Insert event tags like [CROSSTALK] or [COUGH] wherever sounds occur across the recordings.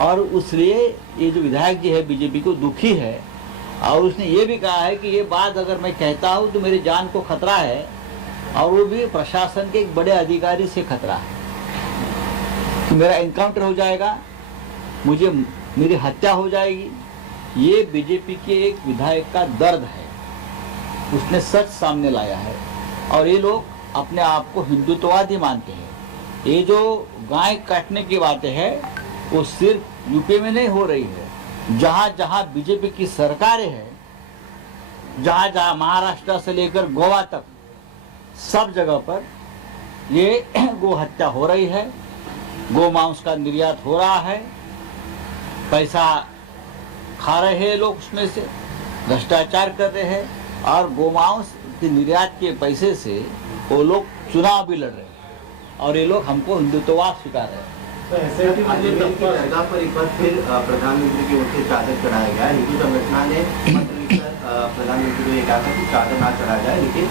और उसलिए ये जो विधायक जी है, बीजेपी को दुखी है। और उसने ये भी कहा है कि ये बात अगर मैं कहता हूँ तो मेरी जान को खतरा है और वो भी प्रशासन के एक बड़े अधिकारी से खतरा है। कि मेरा इनकाउंटर हो जाएगा, मुझे, मेरी हत्या हो जाएगी। ये बीजेपी के एक विधायक का दर्द है। उसने सच सामने लाया है। और ये लोग अपने आप को हिंदुत्ववादी मानते हैं। ये जो गाय काटने की बातें है वो सिर्फ़ यूपी में नहीं हो रही है। जहाँ जहाँ बीजेपी की सरकारें हैं, जहाँ जहाँ महाराष्ट्र से लेकर गोवा तक, सब जगह पर ये [CLEARS THROAT] गो हत्या हो रही है। गो मांस का निर्यात हो रहा है। पैसा खा रहे हैं लोग उसमें से, भ्रष्टाचार कर रहे हैं और गोमांस के निर्यात के पैसे से वो लोग चुनाव भी लड़ रहे हैं। और ये लोग हमको हिंदुत्ववाद स्वीकार रहे हैं। दरगाह पर एक बार फिर प्रधानमंत्री की ओर से चादर चढ़ाया गया. हिंदू संगठना ने प्रधानमंत्री को ये कहा था कि चादर ना चढ़ाया जाए लेकिन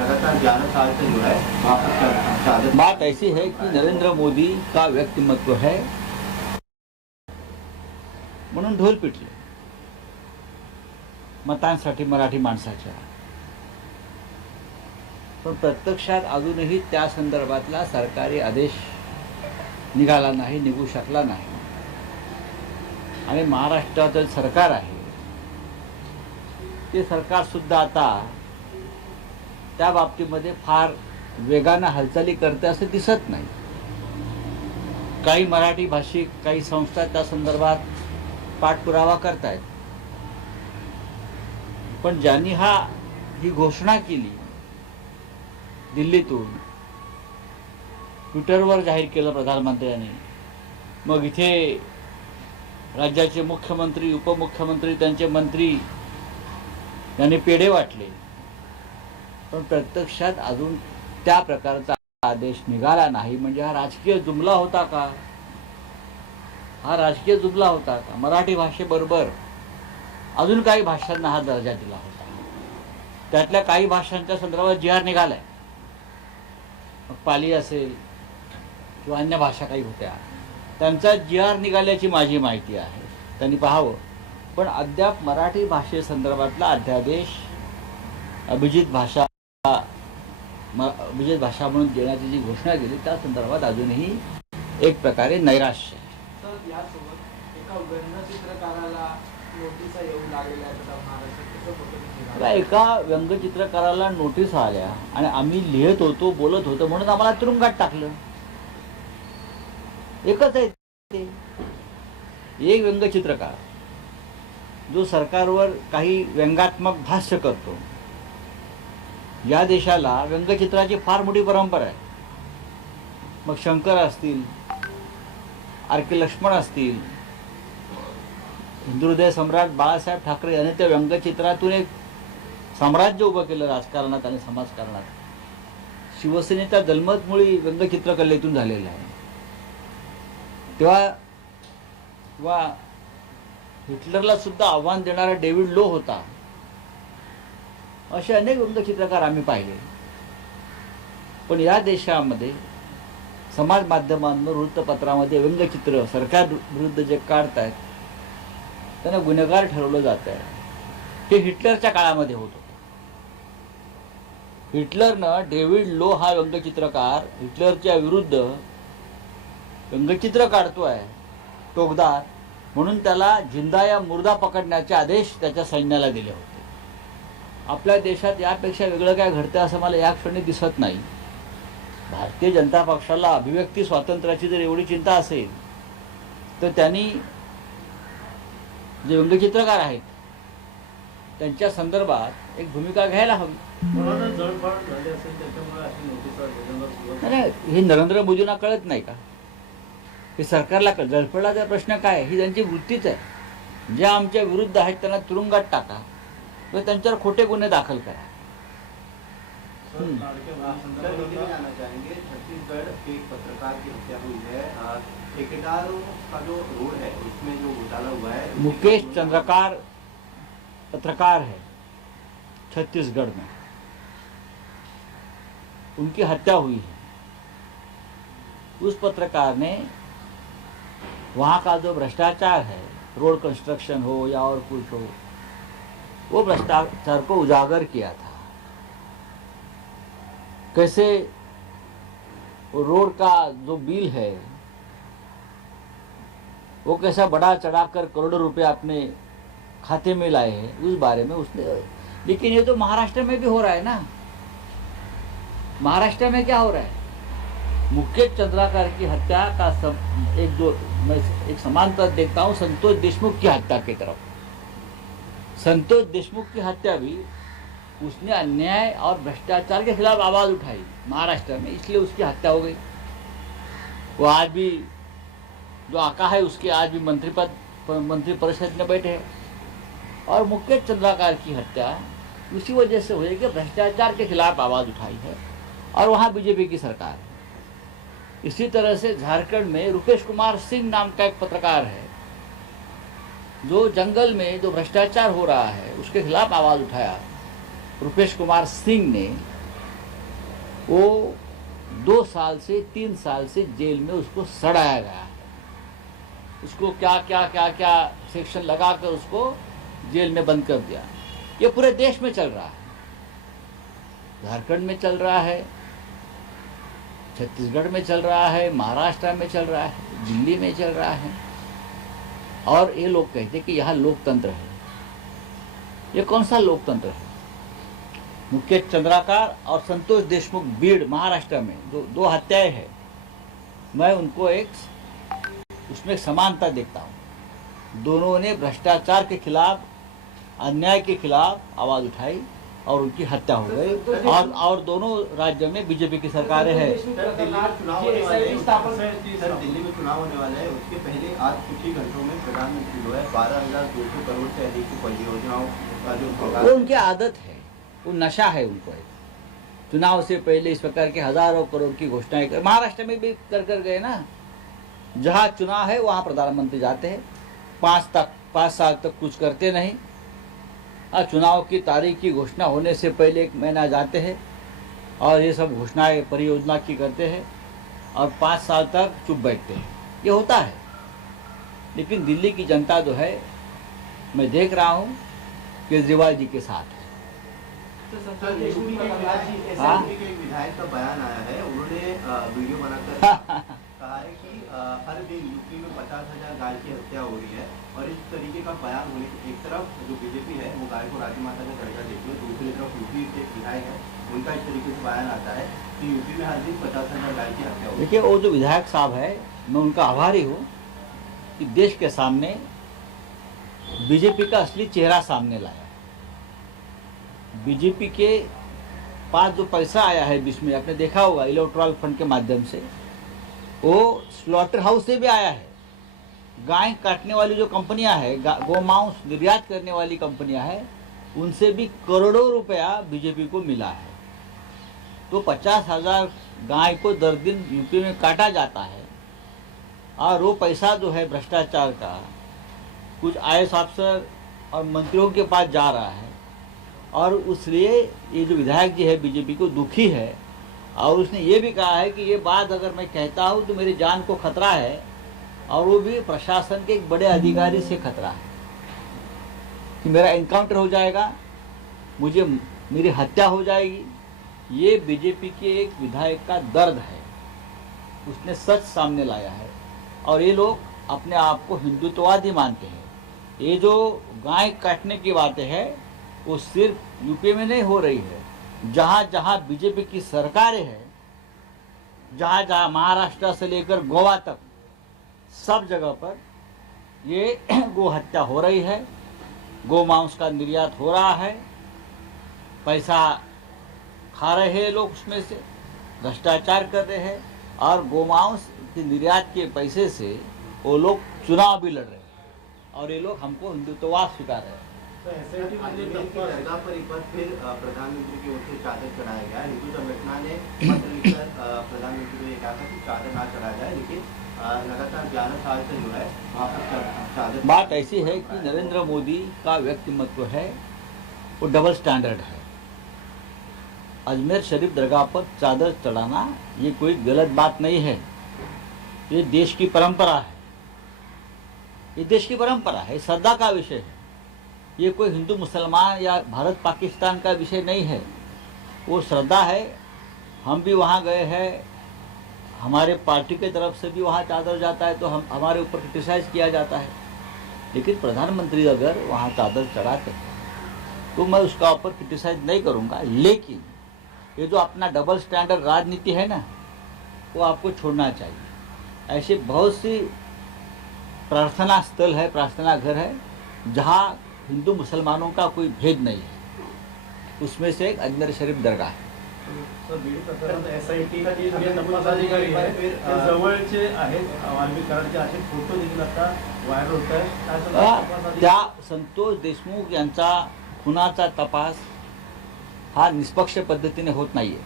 लगातार ग्यारह साल से जो है वहाँ पर चा- चादर बात ऐसी है कि नरेंद्र मोदी का व्यक्तिमत्व है। म्हणून ढोल पिटले. मतांसाठी मराठी माणसाच्या. पण प्रत्यक्षात अजूनही त्या संदर्भातला सरकारी आदेश निघाला नाही निघू शकला नाही. आणि महाराष्ट्राचं सरकार आहे. ते सरकारसुद्धा आता त्या बाबतीमध्ये फार वेगानं हालचाली करते असं दिसत नाही. काही मराठी भाषिक काही संस्था त्या संदर्भात पाठपुरावा करतायत. पण ज्यांनी हा ही घोषणा केली दिल्लीतून ट्विटरवर जाहीर केलं प्रधानमंत्र्यांनी. मग इथे राज्याचे मुख्यमंत्री उपमुख्यमंत्री त्यांचे मंत्री यांनी पेढे वाटले. पण प्रत्यक्षात अजून त्या प्रकारचा आदेश निघाला नाही. म्हणजे हा राजकीय जुमला होता का? हा राजकीय जुमला होता का? मराठी भाषेबरोबर अजून काही भाषांना हा दर्जा दिला होता. त्यातल्या काही भाषांच्या संदर्भात जी आर निघालाय. मग पाली असेल किंवा अन्य भाषा काही होत्या त्यांचा जी आर निघाल्याची माझी माहिती आहे. त्यांनी पाहावं. पण अद्याप मराठी भाषेसंदर्भातला अध्यादेश अभिजित भाषा म- अभिजित भाषा म्हणून देण्याची जी घोषणा केली त्या संदर्भात अजूनही एक प्रकारे नैराश्य आहे. एका व्यंगचित्रकाराला नोटीस आल्या आणि आम्ही लिहित होतो बोलत होतो म्हणून आम्हाला तुरुंगात टाकलं. एकच आहे ते. एक व्यंगचित्रकार जो सरकारवर काही व्यंगात्मक भाष्य करतो. या देशाला व्यंगचित्राची फार मोठी परंपरा आहे. मग शंकर असतील आर के लक्ष्मण असतील हिंदुहृदय सम्राट बाळासाहेब ठाकरे यांनी त्या व्यंगचित्रातून एक साम्राज्य उभं केलं राजकारणात आणि समाजकारणात. शिवसेनेचा जन्मच मुळी व्यंगचित्रकलेतून झालेला आहे. तेव्हा किंवा हिटलरला सुद्धा आव्हान देणारा डेव्हिड लो होता. असे अनेक व्यंगचित्रकार आम्ही पाहिले. पण या देशामध्ये समाज माध्यमांवर वृत्तपत्रामध्ये व्यंगचित्र सरकार विरुद्ध जे काढतायत त्यांना गुन्हेगार ठरवलं जात आहे हे हिटलरच्या काळामध्ये होत होतं. हिटलरनं डेव्हिड लो हा व्यंगचित्रकार हिटलरच्या विरुद्ध व्यंगचित्र काढतोय. टोकदार म्हणून त्याला जिंदा या मुर्दा पकडण्याचे आदेश त्याच्या सैन्याला दिले होते. आपल्या देशात यापेक्षा वेगळं काय घडतं असं मला या क्षणी दिसत नाही. भारतीय जनता पक्षाला अभिव्यक्ती स्वातंत्र्याची जर एवढी चिंता असेल तर त्यांनी जे व्यंगचित्रकार आहेत त्यांच्या संदर्भात एक भूमिका घ्यायला हवी. हे नरेंद्र मोदींना कळत नाही का? हे सरकारला जळफळाचा प्रश्न काय? ही त्यांची वृत्तीच आहे. ज्या आमच्या विरुद्ध आहेत त्यांना तुरुंगात टाका. किंवा त्यांच्यावर खोटे गुन्हे दाखल करा. सर, लाडक्या अ, सर ये भी बहिणींचा जानना चाहेंगे छत्तीसगढ़ के एक पत्रकार की हत्या हुई है अ, ठेकेदारों का जो रोड है उसमें जो घोटाला हुआ है मुकेश चंद्रकार पत्रकार है छत्तीसगढ़ में। उनकी हत्या हुई है। उस पत्रकार ने वहाँ का जो भ्रष्टाचार है रोड कंस्ट्रक्शन हो या और कुछ हो वो भ्रष्टाचार को उजागर किया था। कैसे रोड का जो बिल है वो कैसा बढ़ा चढ़ाकर करोड़ों रुपए अपने खाते में लाए हैं उस बारे में उसने लेकिन ये तो महाराष्ट्र में भी हो रहा है ना। महाराष्ट्र में क्या हो रहा है? मुकेश चंद्राकर की हत्या का सब एक जो मैं एक समानता देखता हूँ, संतोष देशमुख की हत्या की तरफ़। संतोष देशमुख की हत्या भी उसने अन्याय और भ्रष्टाचार के खिलाफ आवाज़ उठाई महाराष्ट्र में, इसलिए उसकी हत्या हो गई। वो आज भी, जो आका है, उसके आज भी मंत्री पद, मंत्री परिषद में बैठे और मुकेश चंद्राकार की हत्या उसी वजह से हुई कि भ्रष्टाचार के खिलाफ आवाज़ उठाई है और वहाँ बीजेपी की सरकार है। इसी तरह से झारखंड में रुपेश कुमार सिंह नाम का एक पत्रकार है, जो जंगल में जो भ्रष्टाचार हो रहा है, उसके खिलाफ आवाज़ उठाया। रुपेश कुमार सिंह ने वो दो साल से, तीन साल से जेल में उसको सड़ाया गया है। उसको क्या क्या क्या क्या सेक्शन लगाकर उसको जेल में बंद कर दिया। ये पूरे देश में चल रहा है। झारखंड में चल रहा है। छत्तीसगढ़ में चल रहा है, महाराष्ट्र में चल रहा है, दिल्ली में चल रहा है। और ये लोग कहते कि यहाँ लोकतंत्र है। ये कौन सा लोकतंत्र है? मुकेश चंद्राकार और संतोष देशमुख बीड़ महाराष्ट्र में जो दो हत्याएँ हैं। मैं उनको एक उसमें समानता देखता हूँ। दोनों ने भ्रष्टाचार के खिलाफ, अन्याय के खिलाफ आवाज़ उठाई। और उनकी हत्या हो गई। और और दोनों राज्यों में बीजेपी की सरकारें हैं। दिल्ली में चुनाव होने वाले हैं। उसके पहले आज कुछ ही घंटों में प्रधानमंत्री जो है बारह हज़ार दो सौ करोड़ से अधिक की परियोजनाओं का जो वो उनकी आदत है। वो नशा है उनको। एक चुनाव से पहले इस प्रकार के हज़ारों करोड़ की घोषणाएँ कर महाराष्ट्र में भी कर कर गए ना। जहाँ चुनाव है वहाँ प्रधानमंत्री जाते हैं। पाँच तक पाँच साल तक कुछ करते नहीं। चुनाव की तारीख की घोषणा होने से पहले एक महीना जाते हैं और ये सब घोषणाएं परियोजना की करते हैं और पाँच साल तक चुप बैठते हैं। ये होता है। लेकिन दिल्ली की जनता जो है मैं देख रहा हूँ केजरीवाल जी के साथ तो हाँ? विधायक का बयान आया है। उन्होंने वीडियो बनाकर [LAUGHS] कहा है कि हर दिन यूपी में पचास हजार गाय की हत्या हो रही है। और इस तरीके का बयान होने की एक तरफ़ जो बीजेपी है, वो गाय को राजमाता का दर्जा देती है, दूसरी तरफ़ यूपी के विधायक है, उनका इस तरीके से बयान आता है कि यूपी में हर दिन पचास हज़ार गाय की हत्या देखिए, वो जो विधायक साहब है, मैं उनका आभारी हूँ कि देश के सामने बीजेपी का असली चेहरा सामने लाया। बीजेपी के पास जो पैसा आया है बीच में, आपने देखा होगा, इलेक्ट्रॉल फंड के माध्यम से, वो स्लॉटर हाउस से भी आया है। गाय काटने वाली जो कंपनियाँ है गोमांस निर्यात करने वाली कंपनियाँ हैं, उनसे भी करोड़ों रुपया बीजेपी को मिला है। तो पचास हज़ार गाय को दर दिन यूपी में काटा जाता है और वो पैसा जो है भ्रष्टाचार का, कुछ आई अफसर और मंत्रियों के पास जा रहा है और उसलिए ये जो विधायक जी है, बीजेपी को दुखी है। और उसने ये भी कहा है कि ये बात अगर मैं कहता हूँ तो मेरी जान को खतरा है। और वो भी प्रशासन के एक बड़े अधिकारी से खतरा है कि मेरा इनकाउंटर हो जाएगा, मुझे मेरी हत्या हो जाएगी। ये बीजेपी के एक विधायक का दर्द है। उसने सच सामने लाया है। और ये लोग अपने आप को हिंदुत्ववादी मानते हैं। ये जो गाय काटने की बातें है, वो सिर्फ़ यूपी में नहीं हो रही है। जहाँ जहाँ बीजेपी की सरकारें हैं जहाँ जहाँ महाराष्ट्र से लेकर गोवा तक सब जगह पर ये [CLEARS THROAT] गो हत्या हो रही है। गो मांस का निर्यात हो रहा है। पैसा खा रहे हैं लोग उसमें से भ्रष्टाचार कर रहे हैं और गोमांस के निर्यात के पैसे से वो लोग चुनाव भी लड़ रहे हैं और ये लोग हमको हिंदुत्ववाद स्वीकार रहे हैं। पर एक बार फिर प्रधानमंत्री की ओर से चादर चढ़ाया गया हिंदू संगठना ने पत्र लिखकर अ, प्रधानमंत्री को ये कहा था कि चादर ना चढ़ाया जाए लेकिन लगातार बात ऐसी है कि नरेंद्र मोदी का व्यक्तिमत्व है, वो डबल स्टैंडर्ड है। अजमेर शरीफ दरगाह पर चादर चढ़ाना, ये कोई गलत बात नहीं है। ये देश की परंपरा है। ये देश की परंपरा है, श्रद्धा का विषय है। ये कोई हिंदू, मुसलमान या भारत, पाकिस्तान का विषय नहीं है। वो श्रद्धा है, हम भी वहाँ गए हैं हमारे पार्टी के तरफ़ से भी वहाँ चादर जाता है तो हम, हमारे ऊपर क्रिटिसाइज किया जाता है। लेकिन प्रधानमंत्री अगर वहाँ चादर चढ़ाते तो मैं उसका ऊपर क्रिटिसाइज नहीं करूँगा। लेकिन ये जो अपना डबल स्टैंडर्ड राजनीति है ना, वो आपको छोड़ना चाहिए। ऐसे बहुत सी प्रार्थना स्थल है, प्रार्थना घर है, जहाँ हिंदू मुसलमानों का कोई भेद नहीं है। उसमें से एक अजमेर शरीफ दरगाह है। जवळचे आहेत फोटो त्या संतोष देशमुख यांचा खुनाचा तपास हा निष्पक्ष पद्धतीने होत नाहीये.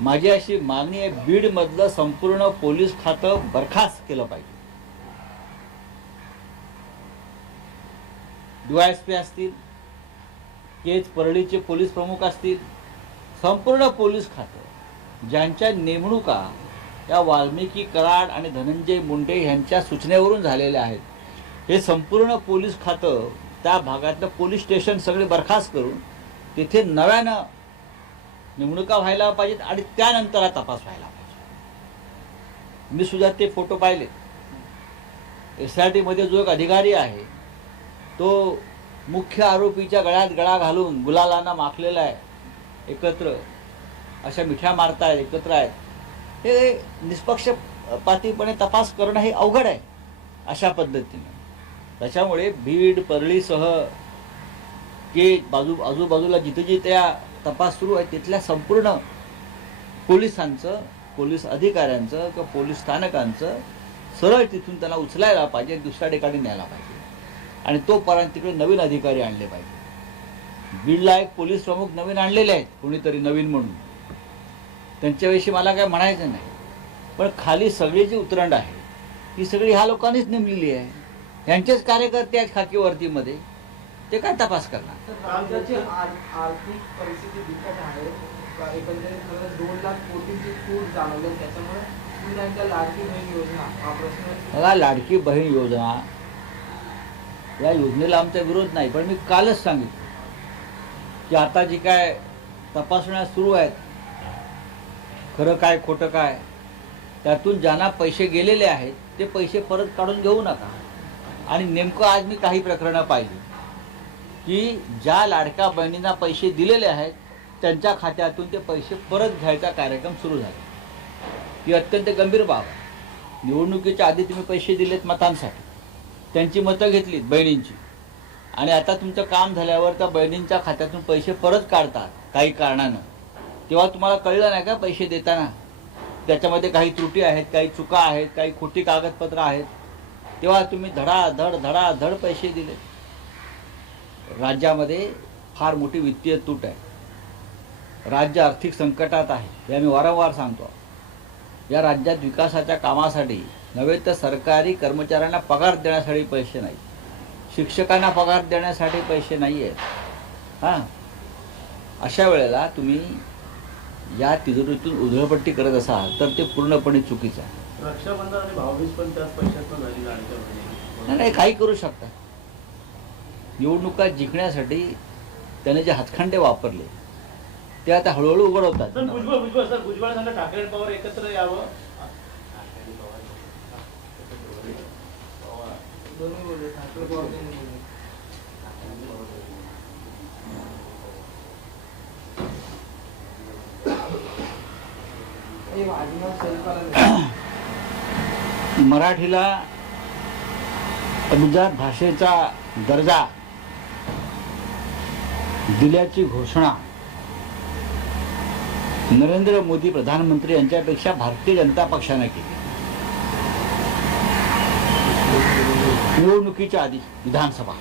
माझी अशी मागणी आहे बीडमधलं संपूर्ण पोलीस खातं बरखास्त केलं पाहिजे. डीवायएसपी असतील केज परळीचे पोलीस प्रमुख असतील संपूर्ण पोलीस खातं ज्यांच्या नेमणुका या वाल्मिकी कराड आणि धनंजय मुंडे यांच्या सूचनेवरून झालेल्या आहेत हे संपूर्ण पोलीस खातं त्या भागातलं पोलीस स्टेशन सगळे बरखास्त करून तिथे नव्यानं नेमणुका व्हायला पाहिजेत आणि त्यानंतर हा तपास व्हायला पाहिजे. मी सुद्धा ते फोटो पाहिले. एस आर टीमध्ये जो एक अधिकारी आहे तो मुख्य आरोपीच्या गळ्यात गळा घालून गुलालांना माखलेला आहे. एकत्र अशा मिठ्या मारतायत एकत्र आहेत. हे निष्पक्षपातीपणे तपास करणं हे अवघड आहे अशा पद्धतीने. त्याच्यामुळे बीड परळीसह के बाजू आजूबाजूला जिथे जिथे तपास सुरू आहे तिथल्या संपूर्ण पोलिसांचं पोलीस अधिकाऱ्यांचं किंवा पोलीस स्थानकांचं सरळ तिथून त्यांना उचलायला पाहिजे दुसऱ्या ठिकाणी न्यायला पाहिजे. आणि तोपर्यंत तिकडे नवीन अधिकारी आणले पाहिजे. बीडला एक पोलीस प्रमुख नवीन आणलेले आहेत कोणीतरी नवीन म्हणून. त्यांच्याविषयी मला काय म्हणायचं नाही. पण खाली सगळी जी उतरंड आहे ती सगळी ह्या लोकांनीच नेमलेली आहे. यांचेच कार्यकर्ते आहेत खाकीवर्तीमध्ये. ते काय तपास करणार? आर्थिक परिस्थिती बिकट आहे. एकंदरीत दोन लाख कोटींची जाणवली. त्याच्यामुळे बघा लाडकी बहीण योजना या योजनेला आमचा विरोध नाही पण मी कालच सांगितलं. की आता जी काय तपासण्या सुरू आहेत खरं काय खोटं काय त्यातून ज्यांना पैसे गेलेले आहेत ते पैसे परत काढून घेऊ नका. आणि नेमकं आज मी काही प्रकरणं पाहिली की ज्या लाडक्या बहिणींना पैसे दिलेले आहेत त्यांच्या खात्यातून ते पैसे परत घ्यायचा कार्यक्रम सुरू झाला. ही अत्यंत गंभीर बाब आहे. निवडणुकीच्या आधी तुम्ही पैसे दिलेत मतांसाठी. त्यांची मतं घेतलीत बहिणींची. आणि आता तुमचं काम झाल्यावर त्या बहिणींच्या खात्यातून पैसे परत काढतात काही कारणानं. तेव्हा तुम्हाला कळलं नाही का पैसे देताना? त्याच्यामध्ये काही त्रुटी आहेत काही चुका आहेत काही खोटी कागदपत्र आहेत. तेव्हा तुम्ही धडाधड धडाधड पैसे दिले. राज्यामध्ये फार मोठी वित्तीय तूट आहे. राज्य आर्थिक संकटात आहे हे आम्ही वारंवार सांगतो. या राज्यात विकासाच्या कामासाठी नव्हे तर सरकारी कर्मचाऱ्यांना पगार देण्यासाठी पैसे नाही शिक्षकांना पगार देण्यासाठी पैसे नाही आहेत हां? अशा वेळेला तुम्ही या तिजोरीतून उधळपट्टी करत असाल तर ते पूर्णपणे चुकीचं आहे. रक्षाबंधन आणि भाऊबीज पण त्याच पैशातून झाली लाडक्या नाही नाही काही करू शकता. निवडणुका जिंकण्यासाठी त्याने जे हातखंडे वापरले ते आता हळूहळू उघडवतात भुजबळ भुजबळ सर भुजबळ सांगा ठाकरे पवार एकत्र यावं. मराठीला अभिजात भाषेचा दर्जा दिल्याची घोषणा नरेंद्र मोदी प्रधानमंत्री यांच्यापेक्षा भारतीय जनता पक्षानं केली. निवडणुकीच्या आधी विधानसभा.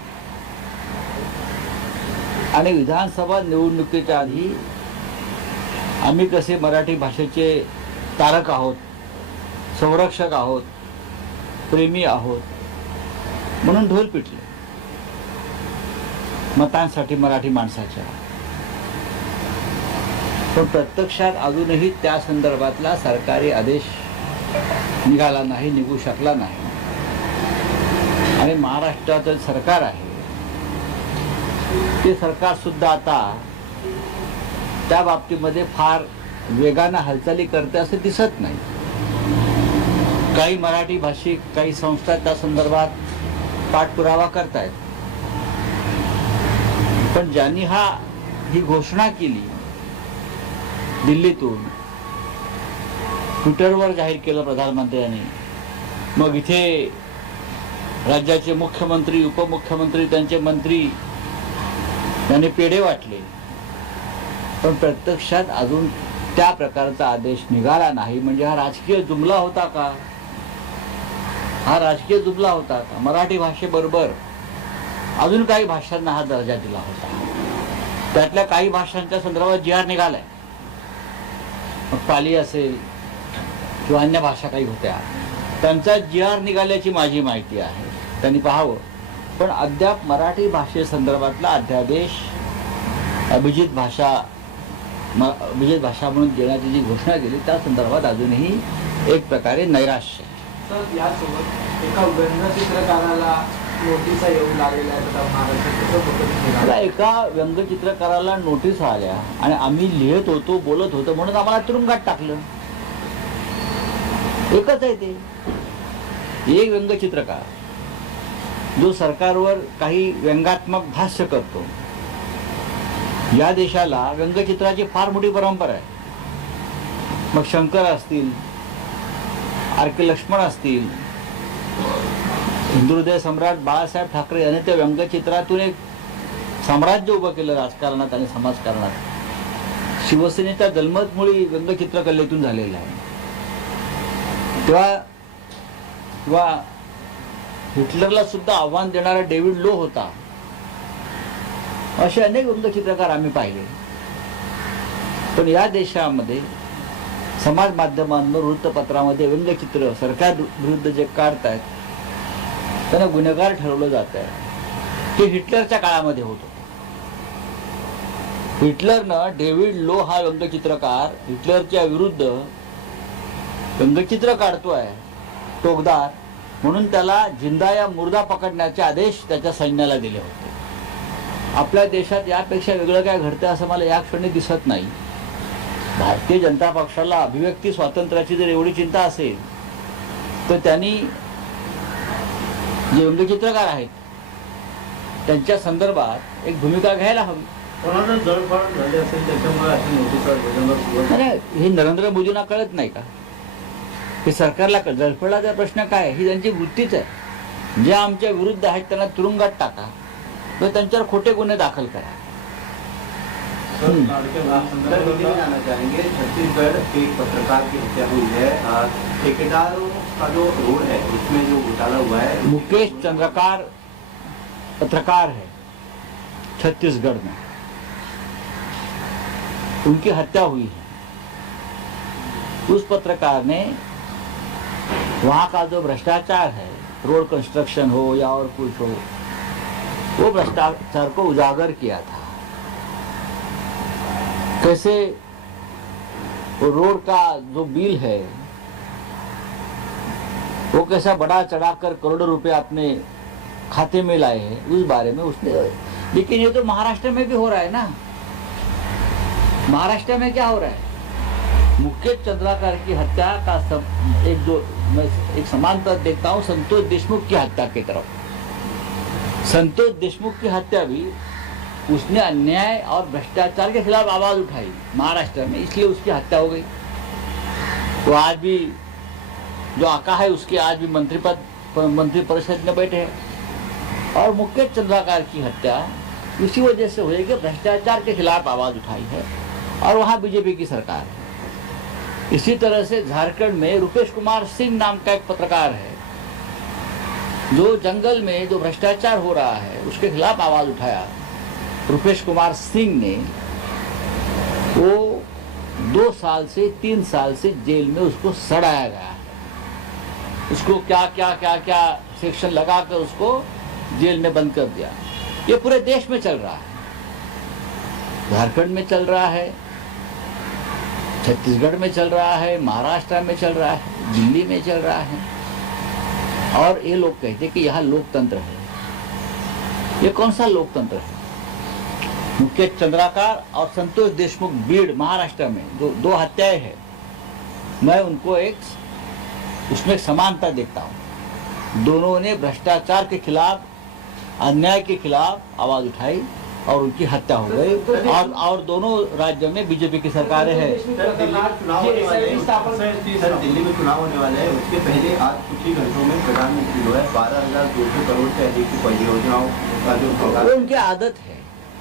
आणि विधानसभा निवडणुकीच्या आधी आम्ही कसे मराठी भाषेचे तारक आहोत संरक्षक आहोत प्रेमी आहोत म्हणून ढोल पिटले. मतांसाठी मराठी माणसाच्या पण प्रत्यक्षात अजूनही त्या संदर्भातला सरकारी आदेश निघाला नाही निघू शकला नाही. आणि महाराष्ट्राचं सरकार आहे. ते सरकार सुद्धा आता त्या बाबतीमध्ये फार वेगानं हालचाली करते असं दिसत नाही. काही मराठी भाषिक काही संस्था त्या संदर्भात पाठपुरावा करतायत. पण ज्यांनी हा ही घोषणा केली दिल्लीतून ट्विटरवर जाहीर केलं प्रधानमंत्र्यांनी मग इथे राज्याचे मुख्यमंत्री उपमुख्यमंत्री त्यांचे मंत्री त्यांनी पेढे वाटले. पण प्रत्यक्षात अजून त्या प्रकारचा आदेश निघाला नाही. म्हणजे हा राजकीय जुमला होता का? हा राजकीय जुमला होता का? मराठी भाषेबरोबर अजून काही भाषांना हा दर्जा दिला होता. त्यातल्या काही भाषांच्या संदर्भात जी आर निघालाय. मग पाली असेल किंवा अन्य भाषा काही होत्या त्यांचा जी आर निघाल्याची माझी माहिती आहे. त्यांनी पाहावं. पण अद्याप मराठी भाषेसंदर्भातला अध्यादेश अभिजित भाषा म अभिजित भाषा म्हणून देण्याची जी घोषणा केली त्या संदर्भात अजूनही एक प्रकारे नैराश्य आहे. यासोबत एका व्यंगचित्रकाराला नोटिसा येऊ लागलेल्या एका व्यंगचित्रकाराला नोटीस आल्या आणि आम्ही लिहित होतो बोलत होतो म्हणून आम्हाला तुरुंगात टाकलं. एकच आहे ते. एक व्यंगचित्रकार जो सरकारवर काही व्यंगात्मक भाष्य करतो. या देशाला व्यंगचित्राची फार मोठी परंपरा आहे. मग शंकर असतील आर के लक्ष्मण असतील हिंदुहृदय सम्राट बाळासाहेब ठाकरे यांनी त्या व्यंगचित्रातून एक साम्राज्य उभं केलं राजकारणात आणि समाजकारणात. शिवसेनेच्या जन्मतमुळी व्यंगचित्रकलेतून झालेलं आहे. तेव्हा किंवा हिटलरला सुद्धा आव्हान देणारा डेव्हिड लो होता. असे अनेक व्यंगचित्रकार आम्ही पाहिले. पण या देशामध्ये समाज माध्यमांवर वृत्तपत्रामध्ये व्यंगचित्र सरकार विरुद्ध जे काढतायत त्यांना गुन्हेगार ठरवलं जात आहे ते हिटलरच्या काळामध्ये होत. होतं हिटलरनं डेव्हिड लो हा व्यंगचित्रकार हिटलरच्या विरुद्ध व्यंगचित्र काढतोय. टोकदार. म्हणून त्याला जिंदा या मुर्दा पकडण्याचे आदेश त्याच्या सैन्याला दिले होते. आपल्या देशात यापेक्षा वेगळं काय घडतं असं मला या क्षणी दिसत नाही. भारतीय जनता पक्षाला अभिव्यक्ती स्वातंत्र्याची जर एवढी चिंता असेल तर त्यांनी जे व्यंगचित्रकार आहेत त्यांच्या संदर्भात एक भूमिका घ्यायला हवी. हे नरेंद्र मोदींना कळत नाही का? हे सरकारला जळफळाचा प्रश्न काय? ही त्यांची वृत्तीच आहे. जे आमच्या विरुद्ध आहेत त्यांना तुरुंगात टाका. किंवा त्यांच्यावर खोटे गुन्हे दाखल करा. सर, हम्म. लाडके सर बहिणी हिंदी में जाना चाहेंगे छत्तीसगढ़ के एक पत्रकार की हत्या हुई है अ, ठेकेदारों का जो रोड है उसमें जो घोटाला हुआ है? मुकेश चंद्रकार पत्रकार है छत्तीसगढ़ में। उनकी हत्या हुई है। उस पत्रकार ने वहाँ का जो भ्रष्टाचार है रोड कंस्ट्रक्शन हो या और कुछ हो, वो भ्रष्टाचार को उजागर किया था। कैसे वो रोड का जो बिल है, वो कैसा बड़ा चढ़ाकर करोड़ों रुपए अपने खाते में लाए हैं, उस बारे में उसने लेकिन ये तो महाराष्ट्र में भी हो रहा है ना। महाराष्ट्र में क्या हो रहा है? मुकेश चंद्राकर की हत्या का सब एक जो मैं एक समानता देखता हूँ, संतोष देशमुख की हत्या की तरफ़। संतोष देशमुख की हत्या भी उसने अन्याय और भ्रष्टाचार के खिलाफ आवाज़ उठाई महाराष्ट्र में, इसलिए उसकी हत्या हो गई। वो आज भी जो आका है, उसके आज भी मंत्री पद मंत्री परिषद में बैठे हैं। और मुकेश चंद्राकार की हत्या इसी वजह से हुई कि भ्रष्टाचार के खिलाफ आवाज़ उठाई है और वहाँ बीजेपी की सरकार है। इसी तरह से झारखंड में रुपेश कुमार सिंह नाम का एक पत्रकार है, जो जंगल में जो भ्रष्टाचार हो रहा है, उसके खिलाफ आवाज़ उठाया। रुपेश कुमार सिंह ने वो दो साल से, तीन साल से जेल में उसको सड़ाया गया है। उसको क्या क्या क्या क्या सेक्शन लगा कर उसको जेल में बंद कर दिया। ये पूरे देश में चल रहा है। झारखंड में चल रहा है। छत्तीसगढ़ में चल रहा है, महाराष्ट्र में चल रहा है, दिल्ली में चल रहा है। और ये लोग कहते कि यहाँ लोकतंत्र है। ये कौन सा लोकतंत्र है? मुकेश चंद्राकार और संतोष देशमुख बीड़, महाराष्ट्र में, जो दो हत्याएँ हैं। मैं उनको एक उसमें समानता देखता हूँ। दोनों ने भ्रष्टाचार के खिलाफ, अन्याय के खिलाफ आवाज़ उठाई। और उनकी हत्या हो गई। और और दोनों राज्यों में बीजेपी की सरकारें हैं। दिल्ली में चुनाव होने वाले हैं। हैं। उसके पहले आज कुछ ही घंटों में प्रधानमंत्री जो है बारह हज़ार दो सौ करोड़ से अधिक की परियोजनाओं का जो उनकी आदत है।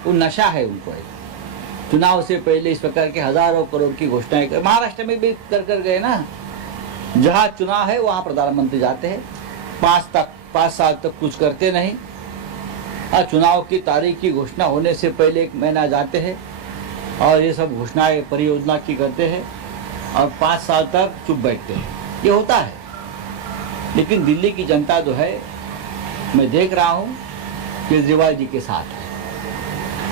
वो नशा है उनको। एक चुनाव से पहले इस प्रकार के हज़ारों करोड़ की घोषणाएँ कर महाराष्ट्र में भी कर कर गए ना। जहाँ चुनाव है वहाँ प्रधानमंत्री जाते हैं। पाँच तक पाँच साल तक कुछ करते नहीं। और चुनाव की तारीख की घोषणा होने से पहले एक महीना जाते हैं और ये सब घोषणाएं परियोजना की करते हैं और पाँच साल तक चुप बैठते हैं। ये होता है। लेकिन दिल्ली की जनता जो है मैं देख रहा हूँ केजरीवाल जी के साथ है।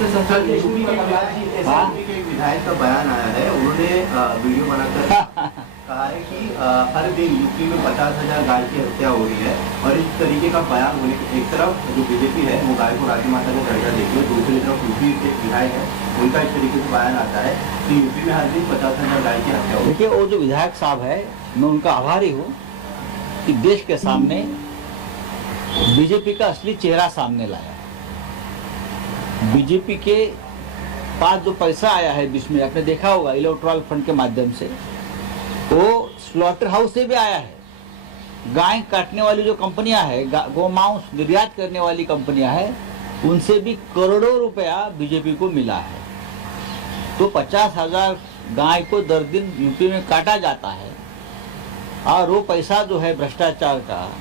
के विधायक के एक विधायक का बयान आया है उन्होंने वीडियो बनाकर [LAUGHS] कहा है कि हर दिन यूपी में पचास हज़ार गाय की हत्या हो रही है और इस तरीके का बयान होने के, एक तरफ़ जो बीजेपी है, वो गाय को राजमाता का दर्जा देती है, दूसरी तरफ़ यूपी के विधायक है, उनका इस तरीके से बयान आता है कि यूपी में हर दिन पचास हज़ार गाय की हत्या हो देखिए, वो जो विधायक साहब है, मैं उनका आभारी हूँ कि देश के सामने बीजेपी का असली चेहरा सामने लाया। बीजेपी के पास जो पैसा आया है बीच में, आपने देखा होगा, इलेक्ट्रॉल फंड के माध्यम से वो स्लॉटर हाउस से भी आया है। गाय काटने वाली जो कंपनियाँ है, गा- मांस निर्यात करने वाली कंपनियाँ हैं, उनसे भी करोड़ों रुपया बीजेपी को मिला है। तो पचास हज़ार गाय को दर दिन यूपी में काटा जाता है और वो पैसा जो है भ्रष्टाचार का,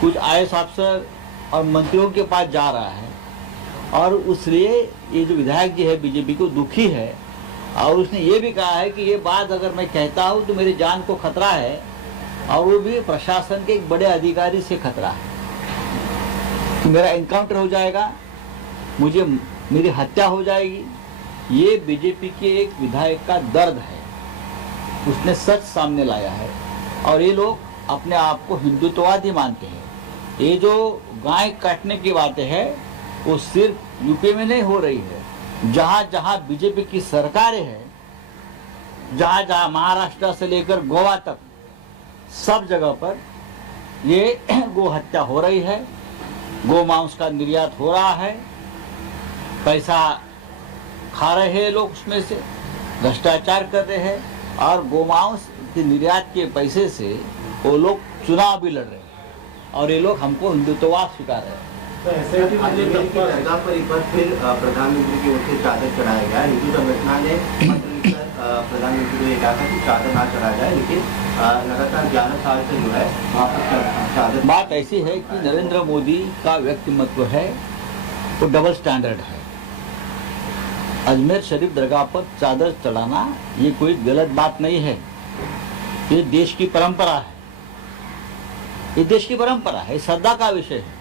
कुछ आई अफसर और मंत्रियों के पास जा रहा है। और उसलिए ये जो विधायक जी है, बीजेपी को दुखी है और उसने ये भी कहा है कि ये बात अगर मैं कहता हूँ तो मेरी जान को खतरा है, और वो भी प्रशासन के एक बड़े अधिकारी से खतरा है। कि मेरा इनकाउंटर हो जाएगा, मुझे, मेरी हत्या हो जाएगी। ये बीजेपी के एक विधायक का दर्द है। उसने सच सामने लाया है। और ये लोग अपने आप को हिंदुत्ववादी मानते हैं। ये जो गाय काटने की बातें है, वो सिर्फ़ यूपी में नहीं हो रही है। जहाँ जहाँ बीजेपी की सरकारें हैं जहाँ जहाँ महाराष्ट्र से लेकर गोवा तक, सब जगह पर ये [CLEARS THROAT] गो हत्या हो रही है। गो मांस का निर्यात हो रहा है। पैसा खा रहे हैं लोग उसमें से, भ्रष्टाचार कर रहे हैं और गोमांस के निर्यात के पैसे से वो लोग चुनाव भी लड़ रहे हैं। और ये लोग हमको हिंदुत्ववाद स्वीकार रहे हैं। तो तत्पर दरगाह पर एक बार फिर प्रधानमंत्री की ओर से चादर चढ़ाया गया। हिंदू संगठना ने [CLEARS THROAT] प्रधानमंत्री को ये कहा था कि चादर ना चढ़ाया जाए लेकिन लगातार ग्यारह साल से जो है वहाँ पर चादर बात ऐसी है कि नरेंद्र मोदी का व्यक्तिमत्व है वो डबल स्टैंडर्ड है। अजमेर शरीफ दरगाह पर चादर चढ़ाना ये कोई गलत बात नहीं है। ये देश की परंपरा है। ये देश की परंपरा है श्रद्धा का विषय है।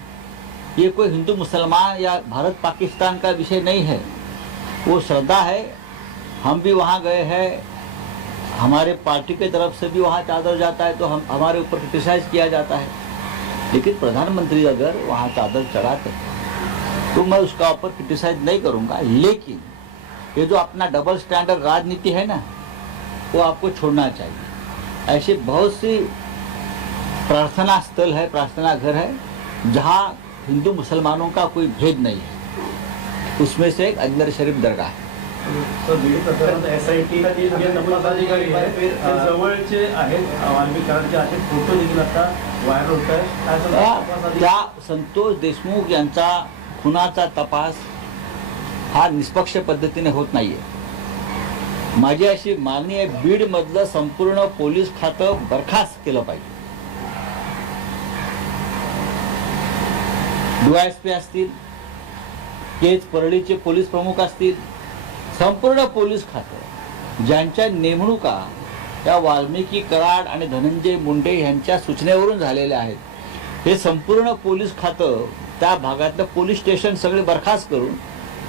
ये कोई हिंदू, मुसलमान या भारत, पाकिस्तान का विषय नहीं है। वो श्रद्धा है। हम भी वहाँ गए हैं। हमारे पार्टी के तरफ़ से भी वहाँ चादर जाता है तो हम, हमारे ऊपर क्रिटिसाइज किया जाता है। लेकिन प्रधानमंत्री अगर वहाँ चादर चढ़ाते तो मैं उसका ऊपर क्रिटिसाइज नहीं करूँगा। लेकिन ये जो अपना डबल स्टैंडर्ड राजनीति है ना, वो आपको छोड़ना चाहिए। ऐसे बहुत सी प्रार्थना स्थल है, प्रार्थना घर है, जहाँ हिंदू मुसलमानों का कोई भेद नहीं है। उसमें से एक अजमेर शरीफ दरगाह। है त्या- संतोष देशमुख यांचा खुनाचा तपास हा निष्पक्ष पद्धतीने होत नाहीये. माझी अशी मागणी आहे बीड मधलं संपूर्ण पोलीस खातं बरखास्त केलं पाहिजे. डीवायएसपी असतील केच परळीचे पोलीस प्रमुख असतील संपूर्ण पोलीस खातं ज्यांच्या नेमणुका या वाल्मिकी कराड आणि धनंजय मुंडे यांच्या सूचनेवरून झालेल्या आहेत हे संपूर्ण पोलीस खातं त्या भागातलं पोलीस स्टेशन सगळे बरखास्त करून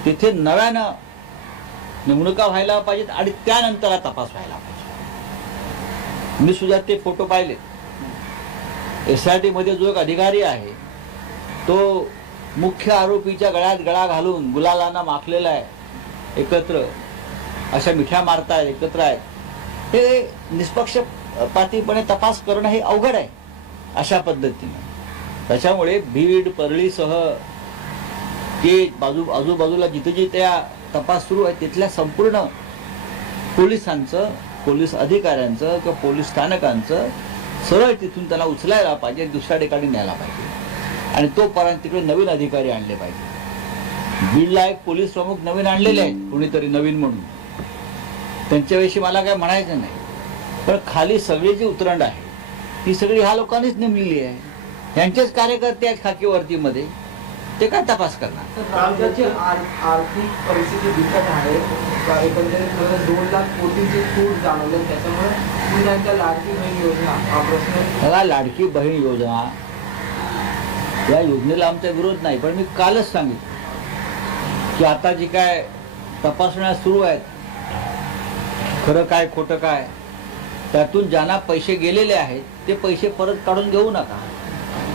तिथे नव्यानं नेमणुका व्हायला पाहिजेत आणि त्यानंतर हा तपास व्हायला पाहिजे. मी सुद्धा ते फोटो पाहिले. एस आय टीमध्ये जो एक अधिकारी आहे तो मुख्य आरोपीच्या गळ्यात गळा घालून गुलालांना माखलेला आहे एकत्र. अशा मिठ्या मारतायत एकत्र आहेत. हे निष्पक्षपातीपणे तपास करणं हे अवघड आहे अशा पद्धतीने. त्याच्यामुळे बीड परळीसह ते बाजू आजूबाजूला जिथे जिथे तपास सुरू आहे तिथल्या संपूर्ण पोलिसांचं पोलीस अधिकाऱ्यांचं किंवा पोलीस स्थानकांचं सरळ तिथून त्याला उचलायला पाहिजे दुसऱ्या ठिकाणी न्यायला पाहिजे. आणि तोपर्यंत तिकडे नवीन अधिकारी आणले पाहिजे. बीडला एक पोलीस प्रमुख नवीन आणलेले आहेत कुणीतरी नवीन म्हणून. त्यांच्याविषयी मला काय म्हणायचं नाही. पण खाली सगळी जी उतरंड आहे ती सगळी ह्या लोकांनीच नेमलेली आहे. यांचेच कार्यकर्ते आहेत खाकीवर्तीमध्ये ते काय तपास करणार? आर्थिक परिस्थिती बिकट आहे. दोन लाख कोटींची तूट जाणवली. त्याच्यामुळे लाडकी बहीण योजना हा लाडकी बहीण योजना या योजनेला आमचा विरोध नाही पण मी कालच सांगितलं की आता जी काय तपासण्या सुरू आहेत खरं काय खोटं काय त्यातून ज्यांना पैसे गेलेले आहेत ते पैसे परत काढून घेऊ नका.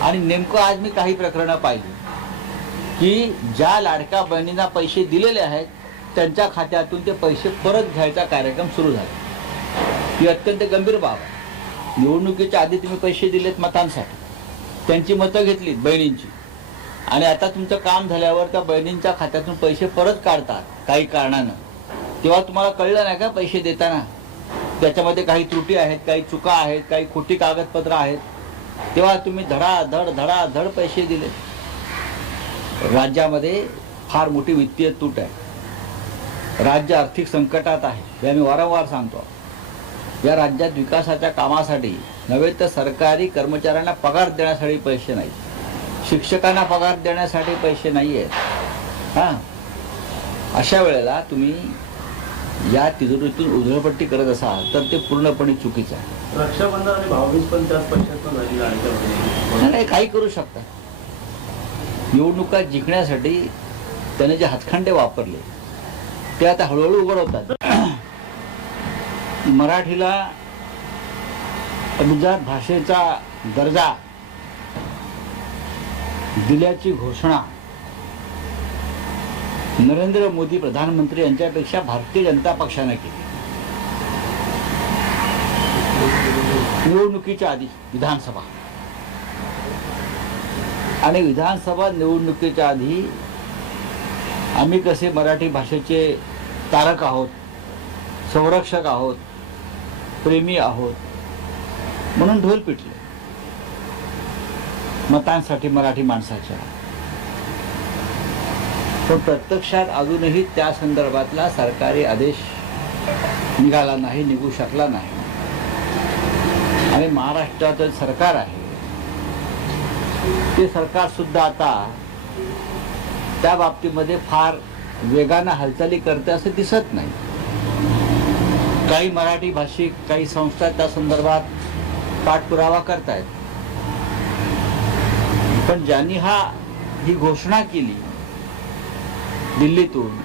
आणि नेमकं आज मी काही प्रकरणं पाहिली की ज्या लाडक्या बहिणींना पैसे दिलेले आहेत त्यांच्या खात्यातून ते पैसे परत घ्यायचा कार्यक्रम सुरू झाला. ही अत्यंत गंभीर बाब आहे. निवडणुकीच्या आधी तुम्ही पैसे दिलेत मतांसाठी. त्यांची मतं घेतलीत बहिणींची. आणि आता तुमचं काम झाल्यावर त्या बहिणींच्या खात्यातून पैसे परत काढतात काही कारणानं. तेव्हा तुम्हाला कळलं नाही का पैसे देताना? त्याच्यामध्ये काही त्रुटी आहेत काही चुका आहेत काही खोटी कागदपत्र आहेत. तेव्हा तुम्ही धडाधड धडाधड पैसे दिले. राज्यामध्ये फार मोठी वित्तीय तूट आहे. राज्य आर्थिक संकटात आहे. हे आम्ही वारंवार सांगतो. या राज्यात विकासाच्या कामासाठी नव्हे तर सरकारी कर्मचाऱ्यांना पगार देण्यासाठी पैसे नाही शिक्षकांना पगार देण्यासाठी पैसे नाही आहेत हां? अशा वेळेला तुम्ही या तिजोरीतून उधळपट्टी करत असाल तर ते पूर्णपणे चुकीचं आहे. रक्षाबंधन आणि भाऊबीज पण त्याच नाही, काही करू शकता. निवडणुका जिंकण्यासाठी त्याने जे हातखंडे वापरले ते आता हळूहळू उघड होतात. मराठीला अभिजात भाषेचा दर्जा दिल्याची घोषणा नरेंद्र मोदी प्रधानमंत्री यांच्यापेक्षा भारतीय जनता पक्षाने केली. निवडणुकीच्या आधी विधानसभा. आणि विधानसभा निवडणुकीच्या आधी आम्ही कसे मराठी भाषेचे तारक आहोत संरक्षक आहोत प्रेमी आहोत म्हणून ढोल पिटले. मतांसाठी मराठी माणसाच्या. पण प्रत्यक्षात अजूनही त्या संदर्भातला सरकारी आदेश निघाला नाही निघू शकला नाही. आणि महाराष्ट्राचं सरकार आहे. ते सरकार सुद्धा आता त्या बाबतीमध्ये फार वेगानं हालचाली करते असं दिसत नाही. काही मराठी भाषिक काही संस्था त्या संदर्भात पाठपुरावा करतायत. पण ज्यांनी हा ही घोषणा केली दिल्लीतून